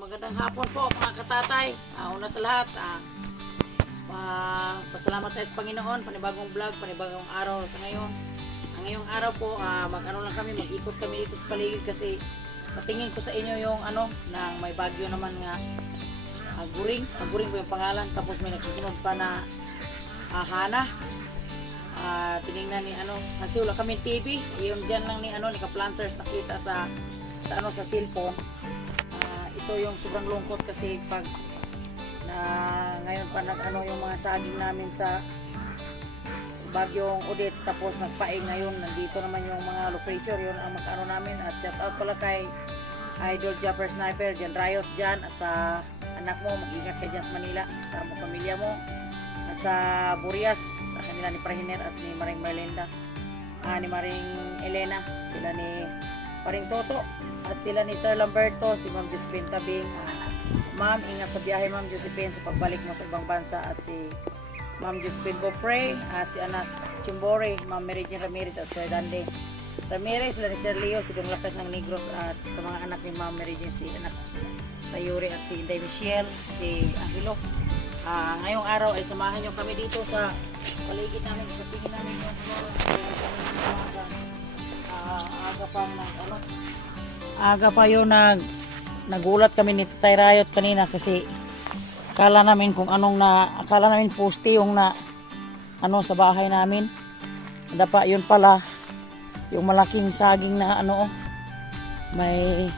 Magandang hapon po mga katatay. Una sa lahat, pasalamat tayo sa Panginoon, panibagong vlog, panibagong araw sa ngayon. Ngayong araw po, mag-ano lang kami, mag-ikot kami dito sa paligid kasi patingin ko sa inyo yung nang may bagyo naman nga guring. Guring po yung pangalan, tapos may nagsusunod pa na hana. Tinignan ni kasi wala kami TV, yung dyan lang ni ka-planters nakita sa cellphone. Ito yung sobrang lungkot kasi pag ngayon pa yung mga saging namin sa bagyong Odette, tapos nagpaing ngayon, nandito naman yung mga low pressure, yun ang makano namin. At shout out pala kay Idol Japper Sniper dyan, Riot dyan, at sa anak mo, mag-ingat ka dyan sa Manila, sa pamilya mo, at sa Burias, sa kanila ni Prahiner at ni Maring Merlinda, ni Maring Elena, sila ni Paring Toto, at sila ni Sir Lamberto, si Ma'am Josephine Tabing. Ma'am, ingat sa biyahe Ma'am Josephine sa pagbalik mo sa ibang bansa, at si Ma'am Josephine Bofre, at si anak Chimbore, Ma'am Mary Jean Ramirez at Sir Dande Ramirez, sila ni Sir Leo, si Dong Lakas ng Negros, at sa mga anak ni Ma'am Mary Jean, si anak Sayuri at si Inday Michelle, si Angelo. Ngayong araw ay samahan nyo kami dito sa paligid namin, sa tingin namin yung aga pa yun nagulat kami ni Tatay Riot kanina kasi akala namin poste yung sa bahay namin. Dapa yun pala yung malaking saging na may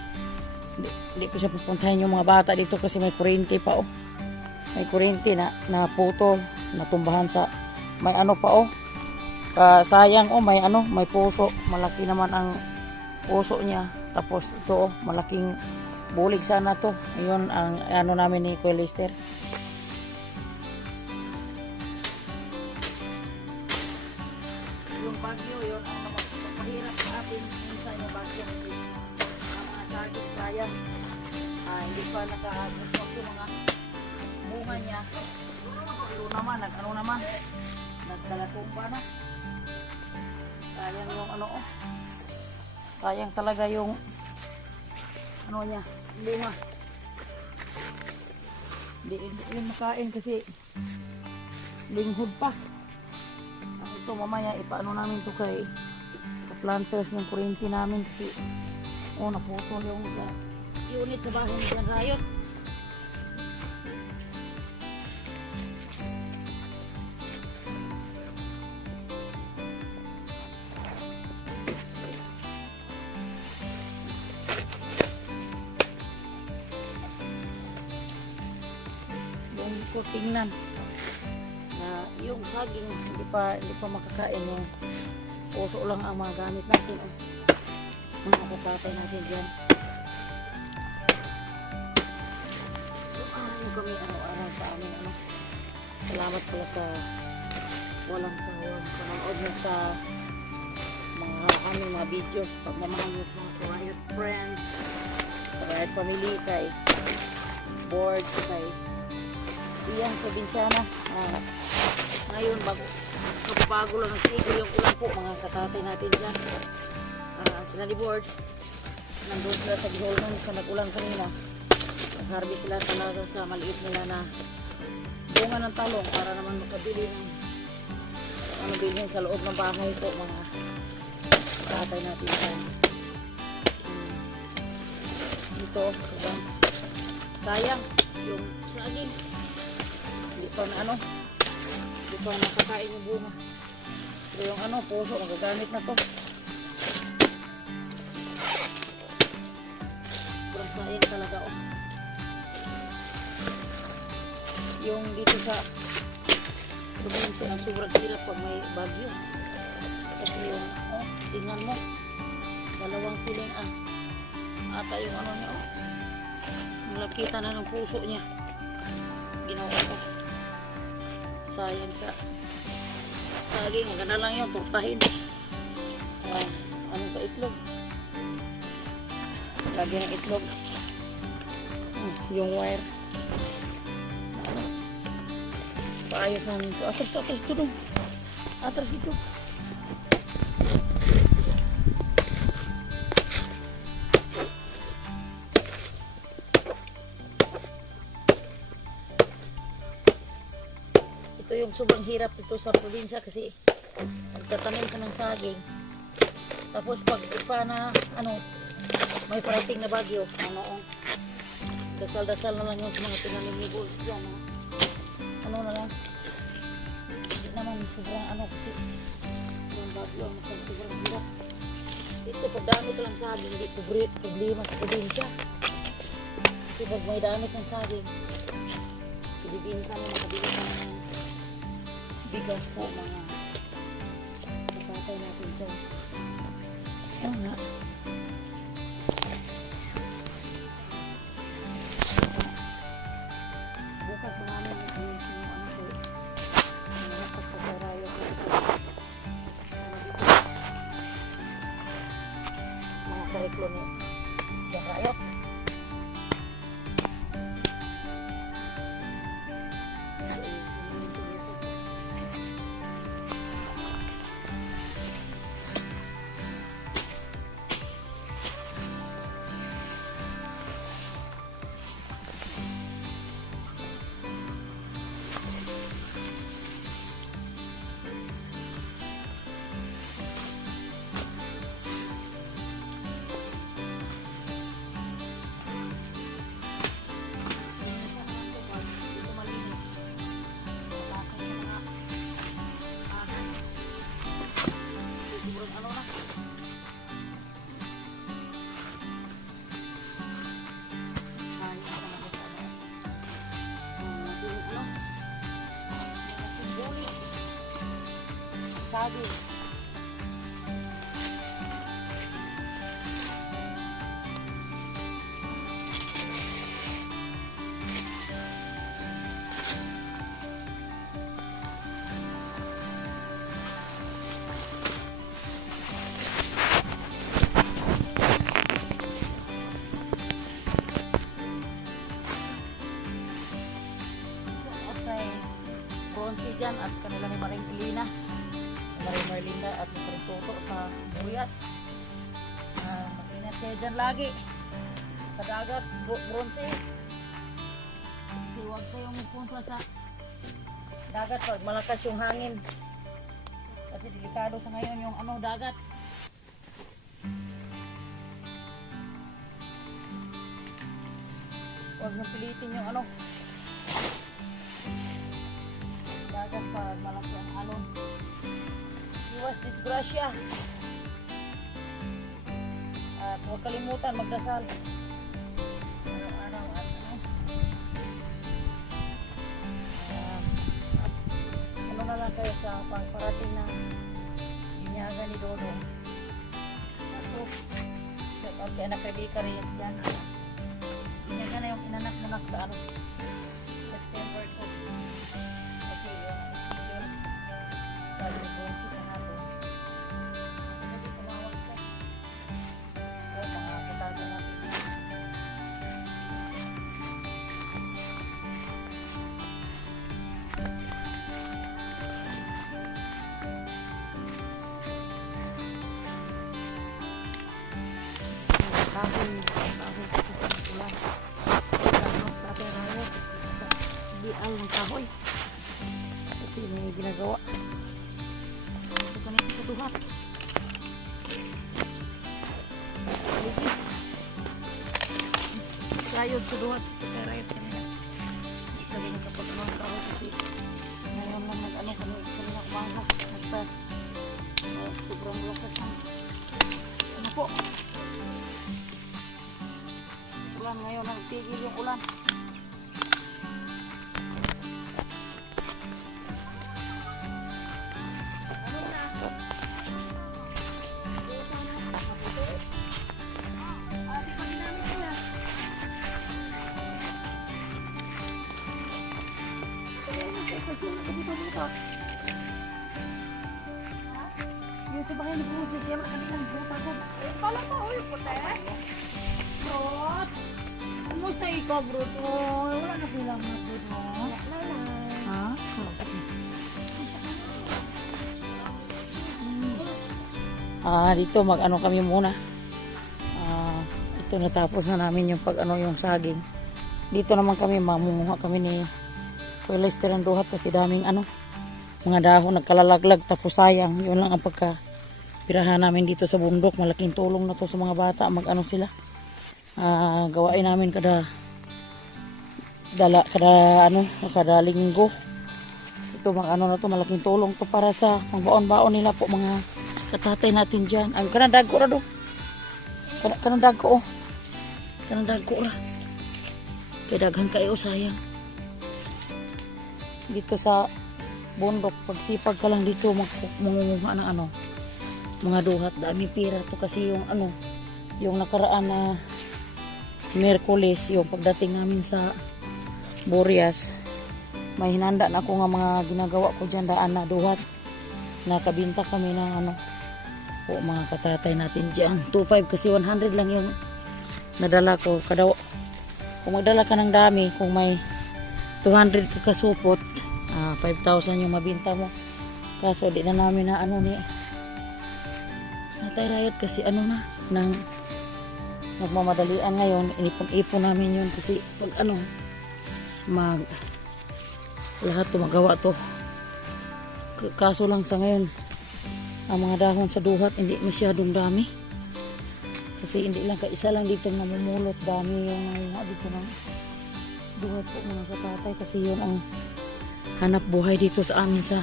hindi ko siya pupuntahin yung mga bata dito kasi may kuryente pa may kuryente na putol, natumbahan sa may pa sayang may puso, malaki naman ang puso niya, tapos ito malaking bulig sana to. Ayun ang namin ni Kuya Lester. Yung bagyo yun ang mahirap sa atin minsan, yung bagyo kasi ang mga saging sayang hindi pa nakaagusok yung mga bunga niya. Ito naman nagkalatumba na. Sayang yung sayang talaga yung niya, bunga. Hindi yun makain kasi linghod pa. Ito mamaya ipaano namin to kay planters yung kuryente namin kasi naputol yung unit sa bahay ni Jan Riot. Ko tingnan na yung saging hindi pa makakain, yung puso lang ang mga gamit natin mga katatay natin dyan. So yung kami araw-araw sa amin salamat pala sa walang sawang panonood nyo sa mga mga videos, pagmamahal nyo sa mga Riot friends, sa Riot family, kay boards, kay iyang probinsyana. Ngayon bago lang nagtigil yung ulan po mga katatay natin dyan. Sila ni boards nandun sila sa Giholman sa nag-ulan kanina, nag-harvest sila talaga sa maliit nila na bunga ng talong para naman makabili ng bilhin sa loob ng bahay po mga katatay natin dyan. Dito sayang yung saging, hindi pa nakakain yung bunga. Pero yung puso, magagamit na to. Sobrang sayang talaga yung dito sa probinsya ang sobrang hirap pag may bagyo. Kasi yung tingnan mo, dalawang piling ata yung niya malakita na ng puso niya. Ginawa ko. Sayang sa saging. Maganda lang yun, turtahin. Sa itlog. Lagi ng itlog. Yung wire. Paayos namin. So, atras ito dong. Atras ito. ito yung sobrang hirap dito sa probinsya kasi magtatanim ka ng saging. Tapos pag ipa na ano, may parating na bagyo, dasal-dasal na lang yung sa mga tinanim ni Bulls dyan. Ano na lang. Hindi naman sobrang ano kasi yung bagyo, sobrang hirap. Dito pag dami ka lang saging, hindi problema sa probinsya. Kasi pag may dami kang saging, ibibinta mo, makabili ka ng bigas po mga kapatay natin dyan. Ano nga? Bukas po namin yung ano po, mga pagpaparayo po ito. Mga sariklo ni Jarayot. Saging. Okay. Bronzy dyan at kanila ni Maring Pilina. Maring Marlinda at Maring Toto sa Buyat. Mag-ingat kayo dyan lagi sa dagat, Bronzy. Kasi huwag kayong magpunta sa dagat pag malakas yung hangin kasi delikado sa ngayon yung ano dagat. Huwag nang pilitin yung ano dagat pag malaki ang alon. Iwas disgrasya. At huwag kalimutan magdasal. Araw-araw at ano na lang kayo sa pagparating ng binyaga ni Dodo. Tapos, shout out kay anak Rebecca Reyes dyan. Binyaga na yung inanak-nanak sa ano. September 2. Kasi yung schedule sabi ko si kahapon. Kasi tumawag siya. So, mga kitasan natin yan. Kahon kasi sa ulan. Kahon sa perayo. Bial ng kahoy. Kasi may ginagawa. Ito kanito sa tuhat. Lipis. Sayod sa tuhat. Sa perayo kanina. Sabi na kapag anong kahoy kasi ngayon lang nag-ano kami kanina kumahak. At sobrang lakas ng ano po. Ulan ngayon, nagtigil yung ulan. Yung sa bahay ni Busi siya, makabilang buta ko. Kala pa, uy, puti. Brot! Kumusta ikaw, Brot? Wala na silang na, Brot. Ha? Dito mag-ano kami muna. Ito natapos na namin yung pag-ano yung saging. Dito naman kami, mamunguha kami ni Kuya Lester ang duhat kasi daming ano. mga dahon nagkalalaglag tapos sayang. Yun lang ang pirahan namin dito sa bundok. Malaking tulong na to sa mga bata. Mag-ano sila. Gawain namin kada linggo. Ito ano na to, malaking tulong to para sa pangbaon-baon nila po mga katatay natin dyan. Ang kanang dago ra do. Kanang dago oh. Kanang dago ra. Kaya daghan kayo sayang. Dito sa bundok, pagsipag ka lang dito mangunguha ng mga duhat. Dami pira to kasi yung nakaraan na Miyerkules, yung pagdating namin sa Burias, may hinanda na ako nga mga ginagawa ko dyan, daan na duhat. Nakabinta kami ng po mga katatay natin dyan. 2.5 kasi 100 lang yung nadala ko. Kung magdala ka ng dami, kung may 200 ka kasupot, 5,000 yung mabinta mo. Kaso di na namin na Natay Riot kasi nang nagmamadalian ngayon, inipon namin yun kasi pag lahat magawa to. Kaso lang sa ngayon, ang mga dahon sa duhat hindi masyadong dami. Kasi hindi lang isa lang dito namumulot, dami yung dito ng duhat po mga katatay kasi yun ang hanap buhay dito sa amin sa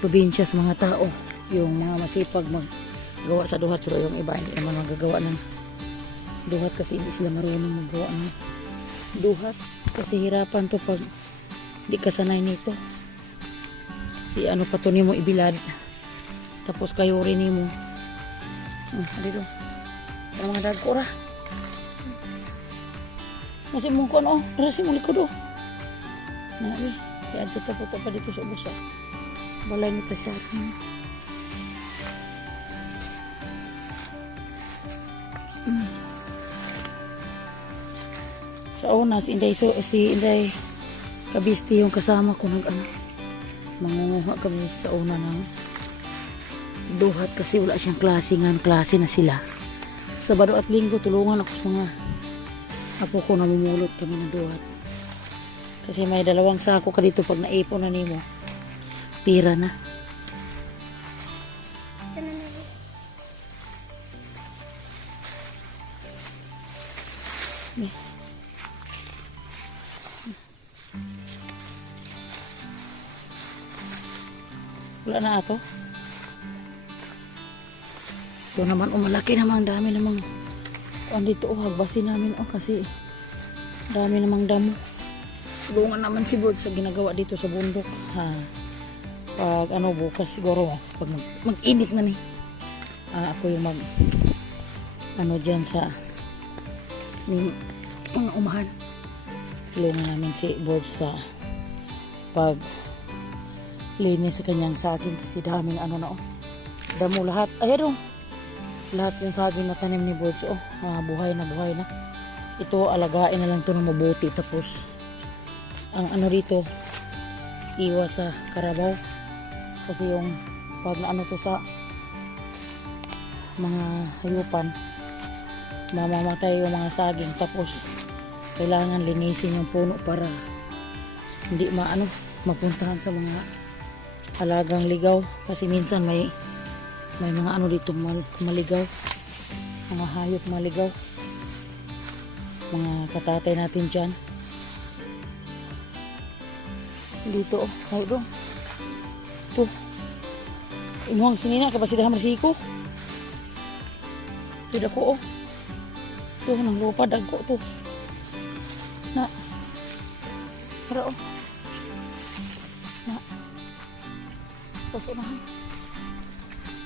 probinsya sa mga tao. Yung mga masipag maggawa sa duhat, pero yung iba hindi naman magagawa ng duhat kasi hindi sila marunong maggawa ng duhat kasi hirapan to pag hindi ka sanay nito. Si pa to nimo ibilad tapos kayo rin nimo dito ang mga dagko ra kasi mo ko rasi mo likod nabi kaya dito pa dito sa busa balay nito siya sa una si Inday Kabisti yung kasama ko mangunguha kami sa una ng duhat kasi wala siyang klase na sila. Sabado at Linggo tulungan ako sa mga apo ko, namumulot kami ng duhat kasi may 2 sako ka dito. Pag naipon na nimo pira na. Wala na ato. Ito naman malaki naman, dami namang andito hagbasin namin kasi dami namang damo. Tulungan naman si Bud sa ginagawa dito sa bundok. Pag bukas siguro pag mag-init na ni ako yung dyan sa mga umahan. Tulungan namin si Bud sa pag linis sa kanyang saging kasi daming damo lahat. Ayan lahat yung saging na tanim ni Boards buhay na ito. Alagain na lang ito na mabuti tapos ang rito iwas sa karabaw kasi yung pag to sa mga hayupan mamamatay yung mga saging tapos kailangan linisin yung puno para hindi mapuntahan sa mga alagang ligaw kasi minsan may mga dito maligaw, mga hayop maligaw, mga katatay natin dyan dito tayo ito imuhang sinina kapasidahan marsiko tidak ko ito nang lupa dagko to na para na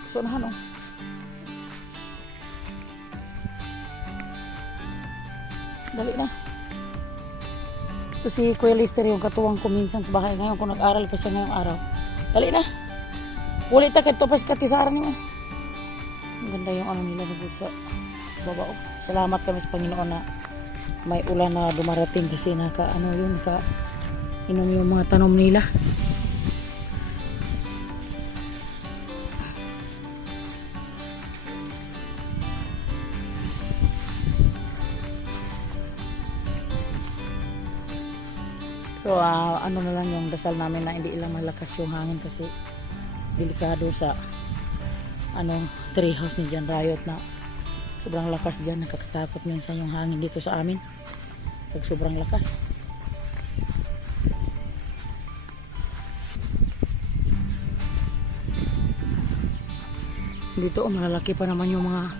Sunahan dali na. Ito si Kuya Lister yung katuwang ko minsan sa bahay ngayon kung nag-aral pa siya ngayong araw. Dali na, ulit na kahit pas katisaran nyo. Ang ganda yung nila sa baba. Salamat kami sa Panginoon na may ulan na dumarating kasi inom yung mga tanom nila. So ano na lang yung dasal namin na hindi ilang malakas yung hangin kasi delikado sa tree house ni John Riot na sobrang lakas dyan. Nakakatakot minsan yung hangin dito sa amin pag sobrang lakas. Dito malalaki pa naman yung mga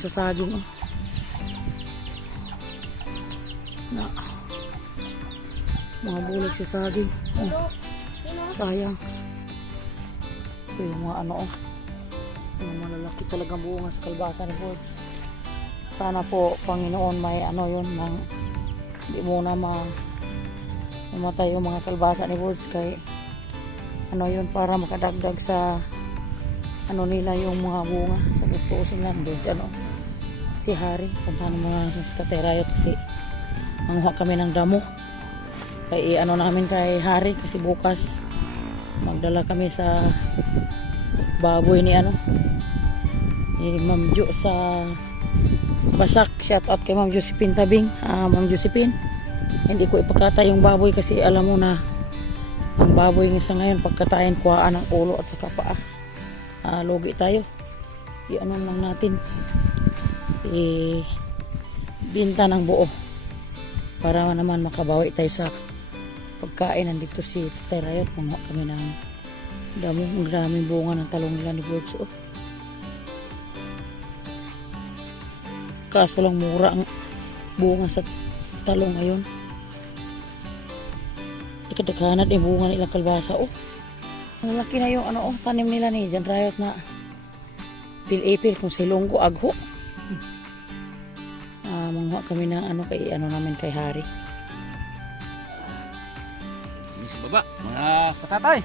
sasaging na mga bulag sa saging. Sayang. Ito yung mga yung malalaki talagang bunga sa kalbasa ni Boards. Sana po Panginoon may yun nang hindi muna mamatay yung mga kalbasa ni Boards kay yun para makadagdag sa nila yung mga bunga sa gustusin lang doon si Hari. Puntahan mo nga sa Tatay Riot kasi manguha kami ng damo kay namin kay Hari kasi bukas magdala kami sa baboy ni Ma'am Jo sa Basak. Shout out kay Ma'am Josephine Tabing. Ma'am Josephine, hindi ko ipakata yung baboy kasi alam mo na ang baboy ng ngayon pagkatayin kuhaan ng ulo at saka paa. Logi tayo. Lang natin. Binta ng buo para naman makabawi tayo sa pagkain. Nandito si Tatay Riot. Manguha kami ng damo. Ang daming bunga ng talong nila ni Boards. Kaso lang mura ang bunga sa talong ngayon. Ikadaghanad yung bunga nilang kalbasa. Ang laki na yung tanim nila ni John Riot na pil-ipil kung sa Ilonggo agho. Manguha kami ng namin kay Hari. Sa baba, mga patatay.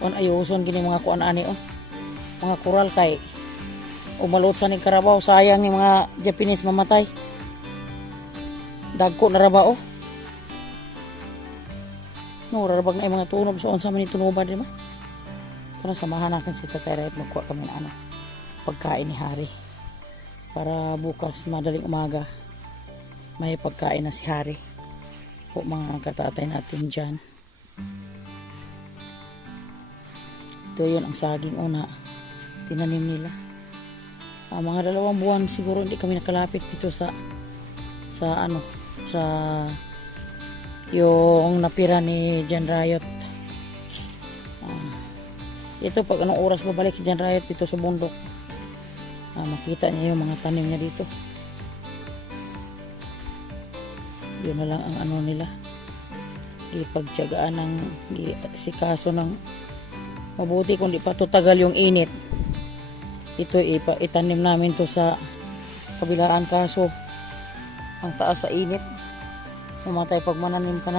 Kung ayuson gini mga kuan ani mga koral kay umalot sa ning karabaw, sayang yung mga Japanese mamatay. Dagko na rabaw. No, rarabag na yung mga tunob sa unsa man ni tunoban di ba? Para samahan natin si Tatay Riot magkuha kami ng pagkain ni Hari. Para bukas madaling umaga may pagkain na si Hari. Po mga katatay natin diyan. Ito yun ang saging tinanim nila. Mga 2 buwan siguro hindi kami nakalapit dito sa yung napira ni John Riot. Ito pag anong oras babalik si John Riot dito sa bundok, makita niya yung mga tanim niya dito. Yun na lang ang nila, ipagtiyagaan ng sikaso ng mabuti kung di pa to tagal yung init. Ito itanim namin to sa kabilaan kaso ang taas sa init. Mamatay pag magtanim ka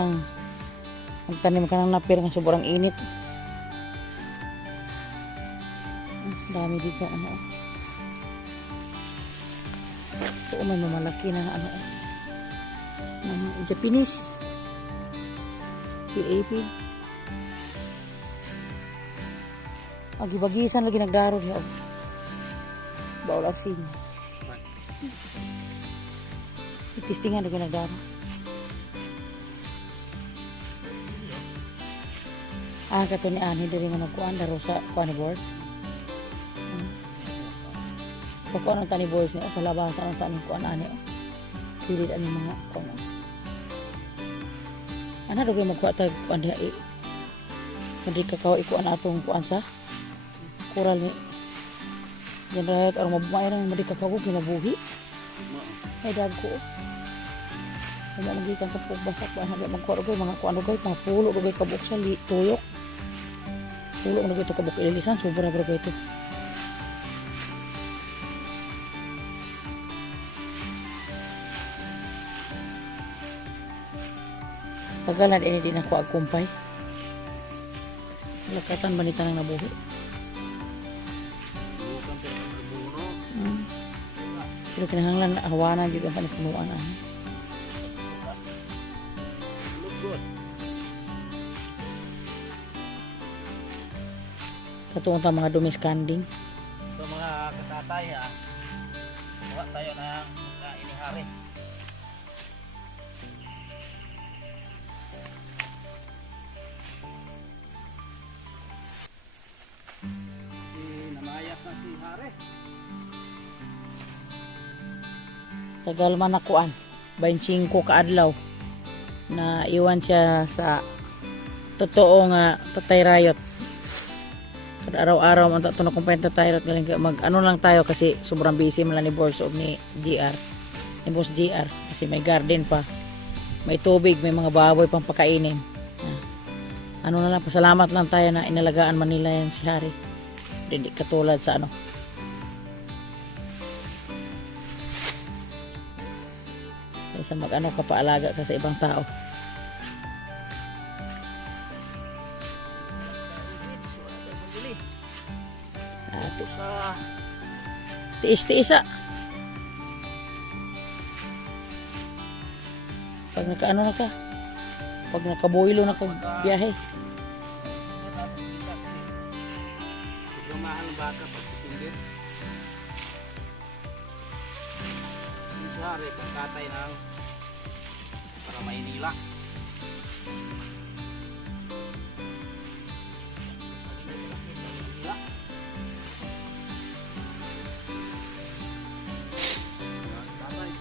ng napir ng sobrang init. Dami dito ito may mamalaki na Japanese PAP. Agi-bagisan lagi nagdaro niya. Baul aksin. Testingan lagi nagdaro. Kato ni Ani diri nga magkuan daro sa kuan boards. Pagkuan ang tani boards niya, palabasan ang tani kuan ani. Pilit ani mga kuan. Ana dugay magkuan tag kuan diha Hindi kakao ikuan atong kuan sa koral ni John Riot or mabumay na madi kakao kinabuhi. Ay dagko. Wala magikan ka po basak ba hanggang magkuan og mga kuan og pulo og kabuk sa tuyok. Pulo og ito kabuk ililisan sobra bra ito. Tagalan ini din ako agkumpay. Lakatan banita nang nabuhi. Pero kinahanglan awanan jud ang panipunuan ani. Look good. Katong ta mga dumiskanding. So mga katatay, kuha tayo ng inihari. Namayas na si Hare. Tagal man nakuan. 25 ka adlaw na iwan siya sa totoo nga Tatay Rayot. Kada araw-araw man tato na kumpanya Tatay Rayot galing mag ano lang tayo kasi sobrang busy man lang ni Boss o ni GR. Ni Boss GR kasi may garden pa. May tubig, may mga baboy pang pakainin. Ano na lang, pasalamat lang tayo na inalagaan man nila yan si Hari. Hindi katulad sa ano. Kaysa mag-ano ka paalaga ka sa ibang tao. Sa Tiis-tiis Pag nakaano na ka, pag nakaboilo na kag biyahe. yung mahal ng baka pag titinggit. Yung si Hare, pagkatay ng para Maynila. Maynila. Tatay.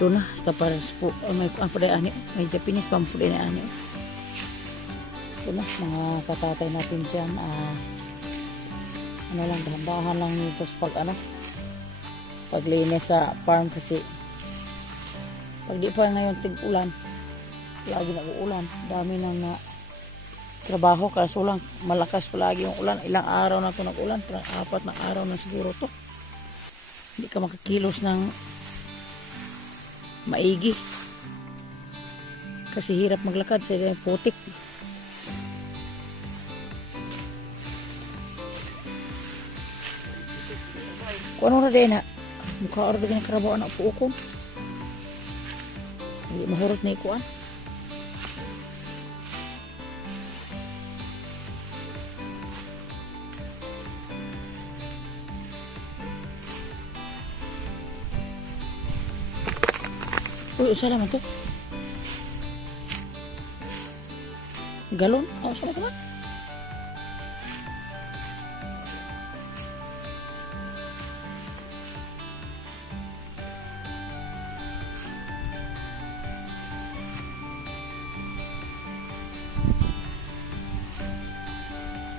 Ito na, ito para may ani, may Japanese pampuli na ani. Ito na, mga katatay natin dyan. Ano lang, dahan-dahan lang nito pag ano, paglinis sa farm kasi pag di pa ngayon tig-ulan, lagi nag-uulan, dami nang na trabaho kasi lang malakas palagi yung ulan. Ilang araw na ito nag-ulan, parang 4 na araw na siguro to. Hindi ka makakilos ng maigi kasi hirap maglakad sa putik. Kung ano na din na mukha ordo din karabaw na po ko hindi mahurot na ikuan. Uy, usa naman to. Galon? Oh, usa naman.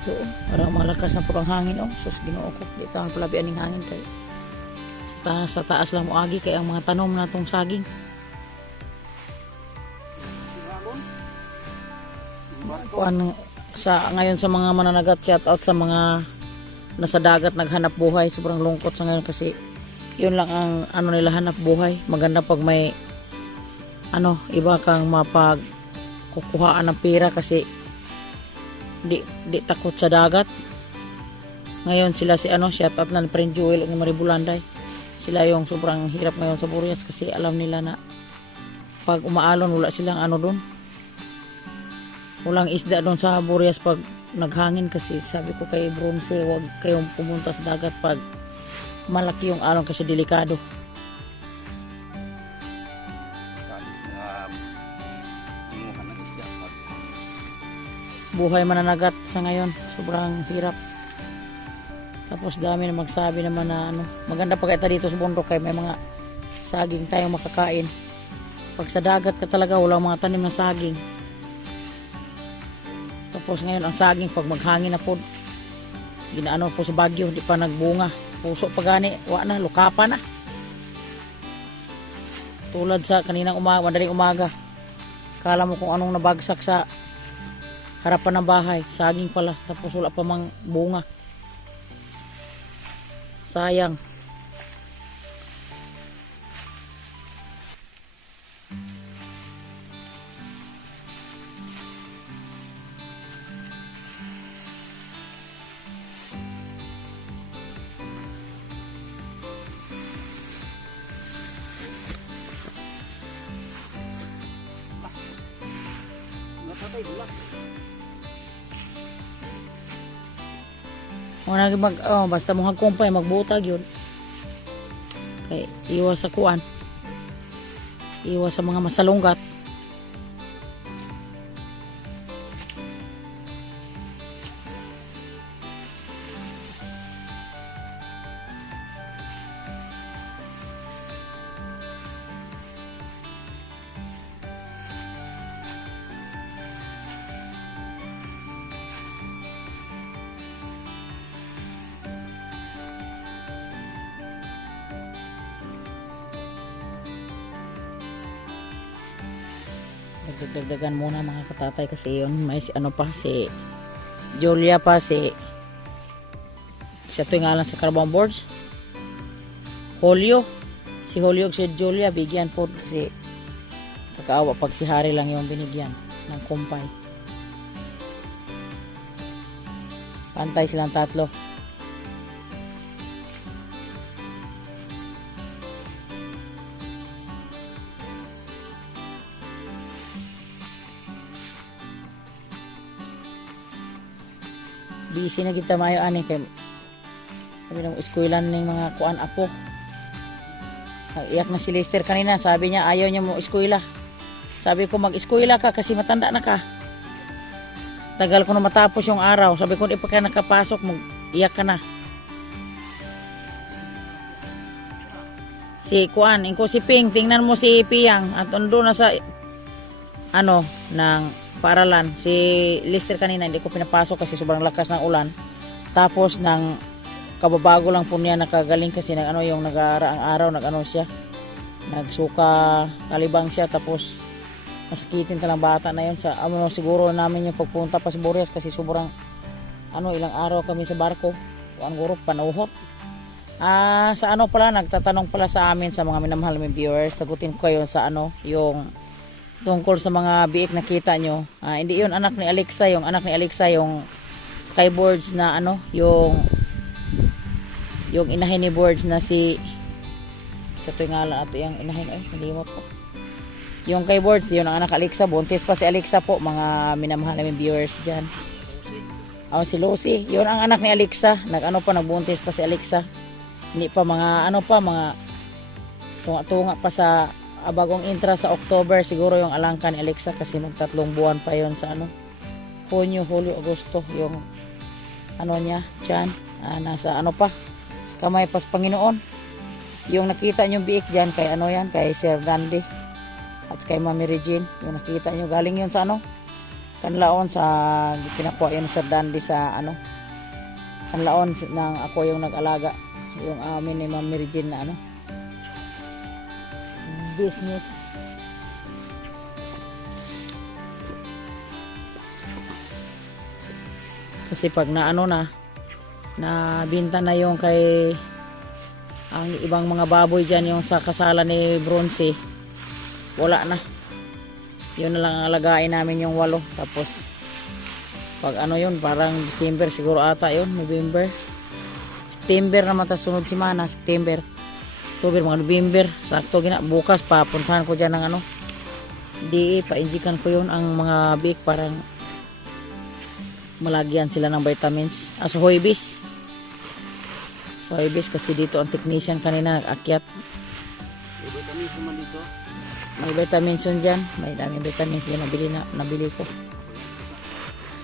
Ito, parang malakas na purang hangin. Oh, sus, ginoo ko. Di tayo palabian ng hangin kay sa taas lang mo agi kay ang mga tanom na tong saging. Kuan sa ngayon sa mga mananagat, shout out sa mga nasa dagat naghanap buhay. Sobrang lungkot sa ngayon kasi yun lang ang ano nila, hanap buhay. Maganda pag may ano iba kang mapag kukuhaan ng pera kasi di takot sa dagat. Ngayon sila si ano, shout out na Friend Jewel ng Maribulanday. Sila yung sobrang hirap ngayon sa Burias kasi alam nila na pag umaalon wala silang ano doon. Walang isda doon sa Burias pag naghangin kasi sabi ko kay Bronze, huwag kayong pumunta sa dagat pag malaki yung alon kasi delikado. Buhay mananagat sa ngayon, sobrang hirap. Tapos dami na magsabi naman na ano, maganda pag ita dito sa bundok kay may mga saging tayong makakain. Pag sa dagat ka talaga, walang mga tanim na saging. Tapos ngayon ang saging pag maghangin na po, ginaano po sa bagyo, hindi pa nagbunga. Puso pa gani, wala na, lukapa na. Tulad sa kaninang umaga, madaling umaga. Kala mo kung anong nabagsak sa harapan ng bahay, saging pala, tapos wala pa mang bunga. Sayang. Napatay, bulak. Wala mag basta mo hagkumpay magbutag yun. Kay iwas sa kuan. Iwas sa mga masalunggat. Dagdagan muna mga katatay kasi yun may si ano pa si Julia pa si siya to yung ngalan sa Carabao Boards Julio si Julio si Julia bigyan po kasi kakaawa pag si Harry lang yung binigyan ng kumpay. Pantay silang tatlo. Busy na kita mayo ani kay sabi ng eskwelahan ng mga kuan apo. Iyak na si Lester kanina, sabi niya ayaw niya mo eskwela. Sabi ko mag-eskwela ka kasi matanda na ka. Tagal ko na matapos yung araw. Sabi ko di pa ka nakapasok, mag-iyak ka na. Si kuan, ingko si Ping, tingnan mo si Piyang at undo na sa ano ng paaralan. Si Lester kanina hindi ko pinapasok kasi sobrang lakas ng ulan. Tapos nang kababago lang po niya nakagaling kasi nag ano yung nag-aaraang araw nag-ano siya. Nagsuka kalibang siya tapos masakitin talang bata na yun sa ano siguro namin yung pagpunta pa sa Burias kasi sobrang ano ilang araw kami sa barko. Ang guro panuhot. Sa ano pala nagtatanong pala sa amin sa mga minamahal naming viewers. Sagutin ko kayo sa ano yung tungkol sa mga biik nakita nyo. Hindi yun anak ni Alexa. Yung anak ni Alexa yung Skyboards na ano yung inahin ni Boards na si sa tuwing ngalan ato yung inahin nalimot ko. Yung kay Boards yun ang anak Alexa. Buntis pa si Alexa po mga minamahal namin viewers dyan. Si Lucy yun ang anak ni Alexa. Nag-ano pa nagbuntis pa si Alexa. Hindi pa mga ano pa mga tunga-tunga pa sa bagong intra sa October siguro yung alangka ni Alexa kasi magtatlong buwan pa yon sa ano Hunyo, Hulyo, Agosto yung ano niya dyan nasa ano pa sa kamay pas Panginoon yung nakita nyo biik dyan kay ano yan kay Sir Dandy at kay Mami Regine yung nakita nyo galing yun sa ano kanlaon sa pinakuha yun Sir Dandy sa ano kanlaon ng ako yung nag-alaga yung amin ni Mami Regine na ano business. Kasi pag naano na binta na yung kay ang ibang mga baboy dyan yung sa kasala ni Bronze wala na. Yun na lang ang alagain namin yung 8 tapos pag ano yun parang December siguro ata yun November September naman tas sunod simana September October, mga November, sakto gina bukas papuntahan ko diyan ng ano. Di painjikan ko 'yon ang mga biik parang malagyan sila ng vitamins. So Hoybis. So Hoybis kasi dito ang technician kanina nag-akyat. May vitamins naman dito. May vitamins yun diyan, may daming vitamins din nabili ko.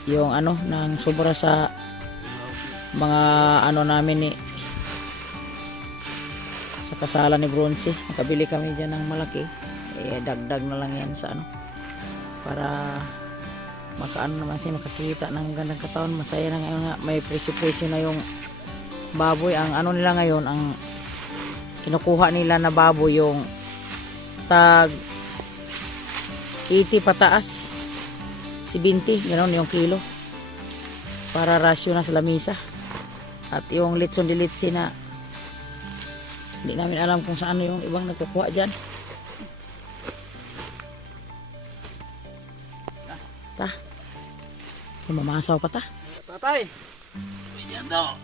Yung ano nang sobra sa mga ano namin ni sa kasalan ni Bronzy. Nakabili kami dyan ng malaki. Dagdag na lang yan sa ano. Para makaano naman siya, makakita ng gandang katawan. Masaya na ngayon nga. May presyo na yung baboy. Ang ano nila ngayon, ang kinukuha nila na baboy yung tag 80 pataas. 70, gano'n yung kilo. Para rasyo na sa lamisa. At yung litson dilitsi na hindi namin alam kung saan yung ibang nagkukuha dyan. Ta. Mamasaw pa ta. Tatay. Yan daw.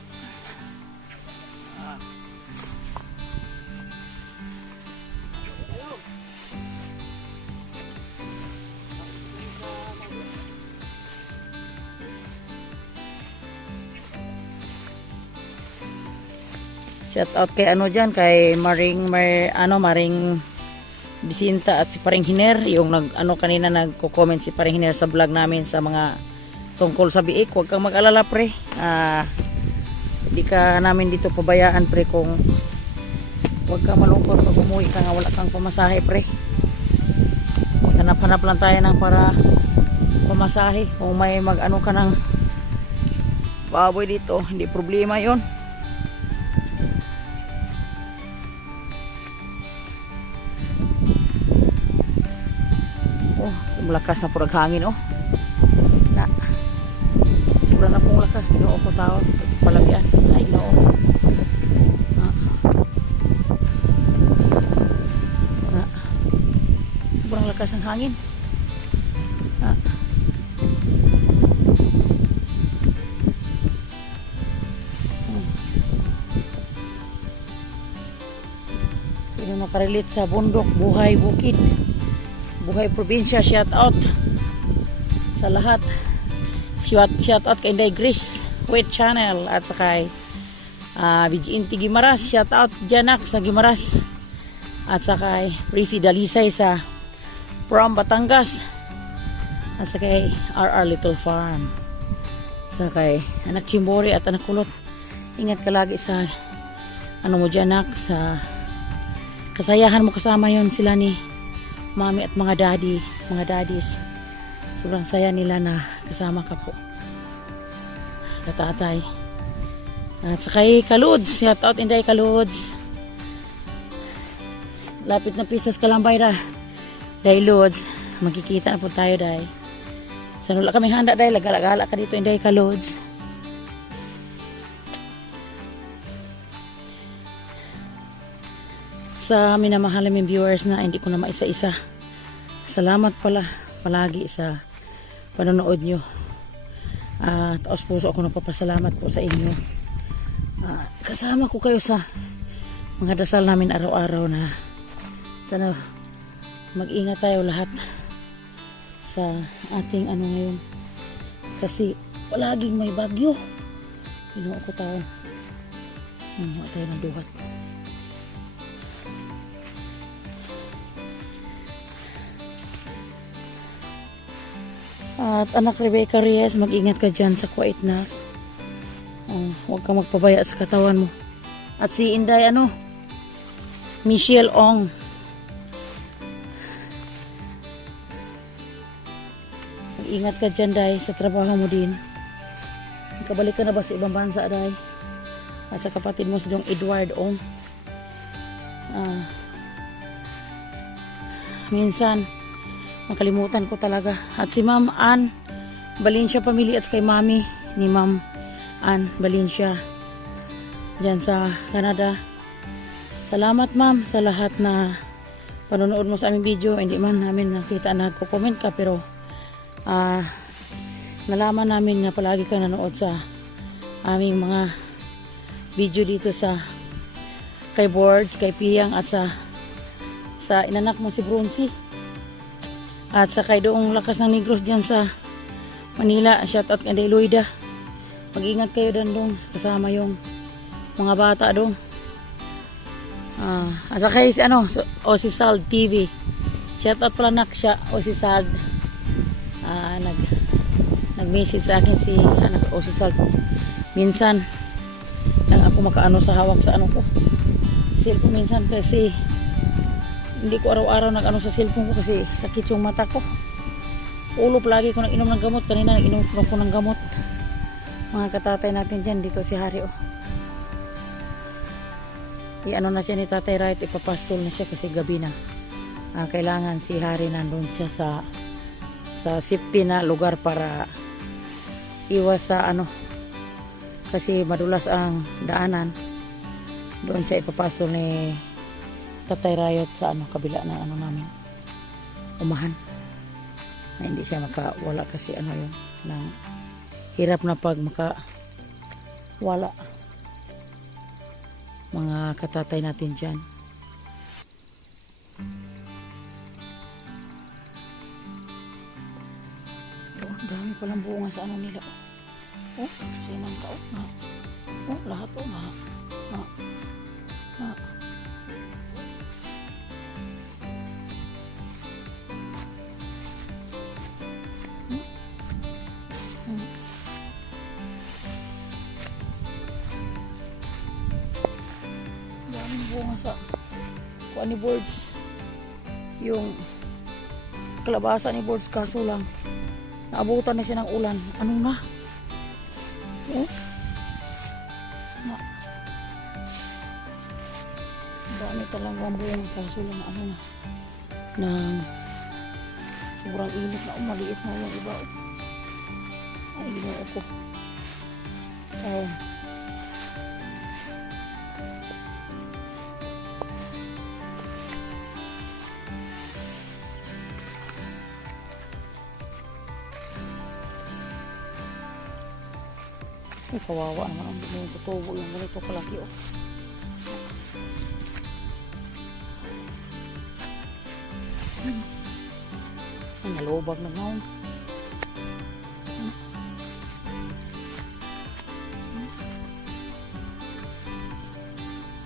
Shout out kay ano dyan, kay Maring Bisinta at si Paring Hiner, yung kanina nagko-comment si Paring Hiner sa vlog namin sa mga tungkol sa biik. Huwag kang mag-alala pre. Hindi ka namin dito pabayaan pre, kung huwag kang malungkot pag umuwi ka nga wala kang pamasahe pre. Hanap-hanap lang tayo ng para pamasahe. Kung may mag-ano ka ng baboy dito, hindi problema yon. Malakas na purag hangin oh. Na. Sobra na pong lakas. Ginoo ko tao. Palagyan. Ay no. Sobrang lakas ng hangin. Sino nakarelate sa bundok, buhay, bukid, buhay probinsya, shout out sa lahat. Shout out kay Inday Grace Wait Channel at sa kay BGNT Gimaras, shout out Janak sa Gimaras at sa kay Prissy Dalisay sa from Batangas at sa kay RR Little Farm, sa kay anak Chimbori at anak Kulot. Ingat ka lagi sa ano mo Janak, sa kasayahan mo, kasama yon sila ni mami at mga daddies. Sobrang saya nila na kasama ka po, katatay. At sa kay Kaluds, shout out Inday Kaluds. Lapit na pistas Kalambay ra Day Lods, magkikita na po tayo Day. Sa nula kami handa Day, lagala ka dito Inday Kaluds. Sa minamahal naming viewers na hindi ko na maisa-isa, salamat pala palagi sa panonood nyo. Taos puso ako nagpapasalamat po sa inyo. Kasama ko kayo sa mga dasal namin araw-araw na sana mag-ingat tayo lahat sa ating ano ngayon, kasi palaging may bagyo. Pinuha ko tayo. Pinuha tayo ng duhat. At anak Rebecca Reyes, mag-ingat ka dyan sa Kuwait na. Huwag kang magpabaya sa katawan mo. At si Inday Michelle Ong, mag-ingat ka dyan Day sa trabaho mo din. Kabalik ka na ba sa ibang bansa Day? At sa kapatid mo si Dong Edward Ong. Minsan makalimutan ko talaga. At si Ma'am Ann Valencia Family at kay Mami ni Ma'am Ann Valencia dyan sa Canada. Salamat Ma'am sa lahat na panonood mo sa aming video. Hindi man namin nakita na nagko-comment ka, pero nalaman namin na palagi ka nanood sa aming mga video dito sa kay Boards, kay Piyang at sa inanak mo si Bronzy. At sa kay Doong Lakas ng Negros dyan sa Manila, shout out kay Loida. Mag-ingat kayo dong kasama yung mga bata dong. At sa kay Osisald TV, shout out pala nak siya, Osisald. Nag-message sa akin si anak Osisald. Minsan lang ako makaano sa hawak sa ano ko, cellphone minsan kasi hindi ko araw-araw nag-ano sa cellphone ko kasi sakit yung mata ko. Ulop lagi ko nag-inom ng gamot. Kanina nag-inom ko ng gamot. Mga katatay natin dyan. Dito si Hari oh. I-ano na siya ni Tatay Right. Ipapastol na siya kasi gabi na. Kailangan si Hari nandun siya sa safety na lugar para iwas sa ano. Kasi madulas ang daanan. Doon siya ipapastol ni Tatay Riot sa ano kabila ng ano namin. Umahan. Na hindi siya makawala kasi ano yun ng hirap na pag makawala mga katatay natin dyan. Ito, ang dami palang bunga sa ano nila oh, sinang ka oh, lahat oh daming bunga sa kuha ni Boards. Yung kalabasa ni Boards kaso lang naabutan na siya ng ulan. Ano na? Oh? Na. Dami talagang bunga kaso lang ano na nang sobrang init na maliit na yung iba. Ay, ginoo ko. Oh. Ay, kawawa naman ang tutubo yung ganito kalaki oh. Ay, nalobag na naman.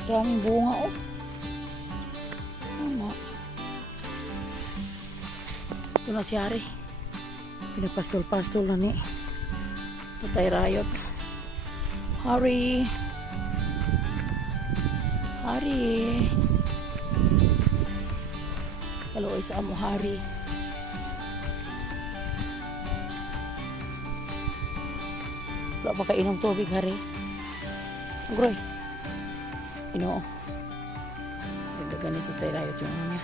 Daming bunga oh. Ano? Ito na si Hari. Pinagpastol-pastol na ni Tatay Riot. Hari. Kalau isa mo Hari. Wala pa kainom tubig Hari. Agroy. Ino. Ganda ganito Tatay Riot yung ano niya.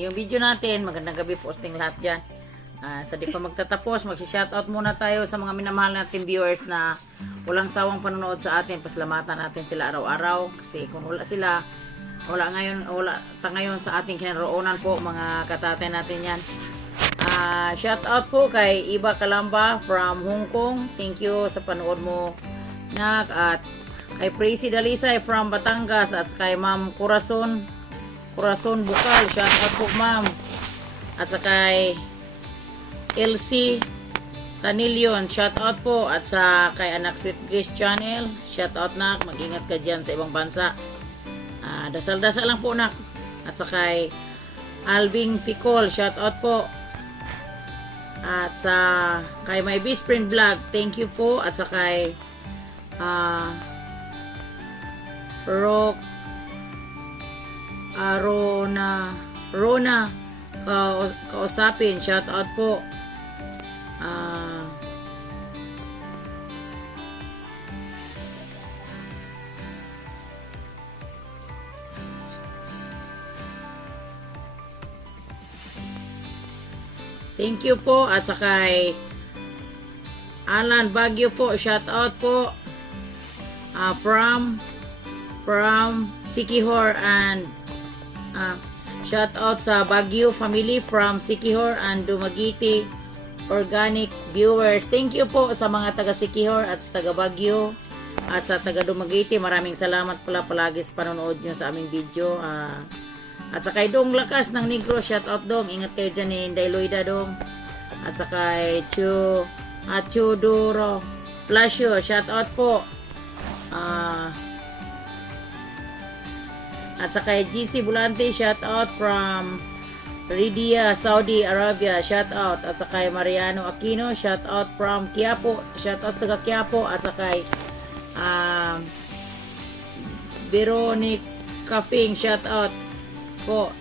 Yung video natin, magandang gabi posting lahat dyan. Sa di pa magtatapos, mag-shoutout muna tayo sa mga minamahal natin viewers na walang sawang panonood sa atin. Pasalamatan natin sila araw-araw kasi kung wala sila, wala ngayon sa ating kinaroonan po mga katatay natin yan. Shoutout po kay Iba Kalamba from Hong Kong. Thank you sa panood mo, Nak. At kay Prissy Dalisay from Batangas at kay Ma'am Corazon Bukal, shout out po ma'am. At sa kay LC Tanilyon, shout out po. At sa kay Anak Sweet Grace Channel, shout out nak, mag-ingat ka dyan sa ibang bansa. Dasal-dasal lang po nak. At sa kay Alving Picol, shout out po. At sa kay My Best Friend Vlog, thank you po. At sa kay Rona kausapin, shout out po. Thank you po. At sa kay Alan Baguio po, shout out po. From Sikihor and shout out sa Baguio family from Sikihor and Dumaguete organic viewers. Thank you po sa mga taga Sikihor at sa taga Baguio at sa taga Dumaguete. Maraming salamat pala palagi sa panonood nyo sa aming video. At saka Dong Lakas ng Negro, shout out Dong. Ingat kayo dyan ni Inday Loida Dong. At saka Chuduro Plasio, shout out po. At saka GC Bulante, shout out from Riyadh, Saudi Arabia, shout out. At saka Mariano Aquino, shout out from Quiapo, shout out taga Quiapo. At saka Veronique Kaping, shout out po.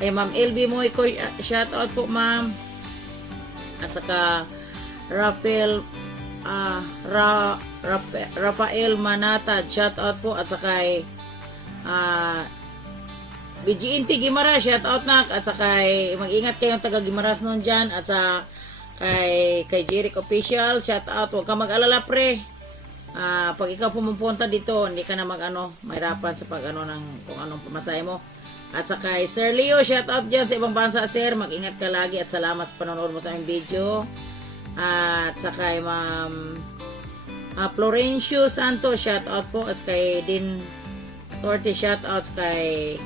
Ay Ma'am LB Moy ko, shout out po ma'am. At saka Rafael Manatad, shout out po. At saka BGNT Gimaras, shout out na. At saka mag-ingat kayong taga Gimaras nun dyan. At sa kay Jeric Official, shout out. Huwag ka mag-alala pre. Pag ikaw pumupunta dito, hindi ka na mahirapan sa pag ng kung anong pamasahe mo. At saka Sir Leo, shout out dyan sa ibang bansa sir. Mag-ingat ka lagi at salamat sa panonood mo sa aming video. At saka Ma'am Florencio Santos, shout out po. At kay Din Sorte, shout out kay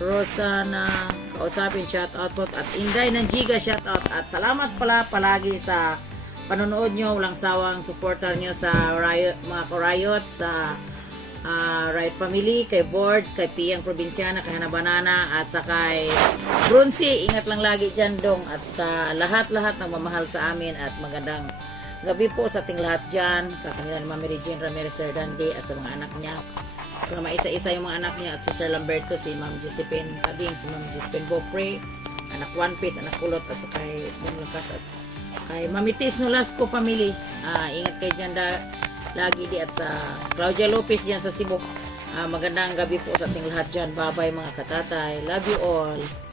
Rosana kausapin, shout out po. At Inday ng Giga, shout out. At salamat pala palagi sa panonood nyo, walang sawang supporter nyo sa Riot, mga Riot, sa Riot Family, kay Boards, kay Piyang Provinciana, kay Hana Banana, at sa kay Brunsi. Ingat lang lagi dyan Dong. At sa lahat-lahat ng mamahal sa amin, at magandang gabi po sa ating lahat dyan, sa kanila ni Mami Regine Ramirez Serdande at sa mga anak niya. So, maisa-isa yung mga anak niya, at si Sir Lamberto, si Ma'am Josephine Tabing, si Ma'am Josephine Beaupre, anak One Piece, anak Kulot, at sa kay Dong Lakas, at kay Mamitis Nolasco family. Ingat kayo dyan lagi di, at sa Claudia Lopez dyan sa Cebu. Magandang gabi po sa ating lahat dyan. Bye bye mga katatay. Love you all.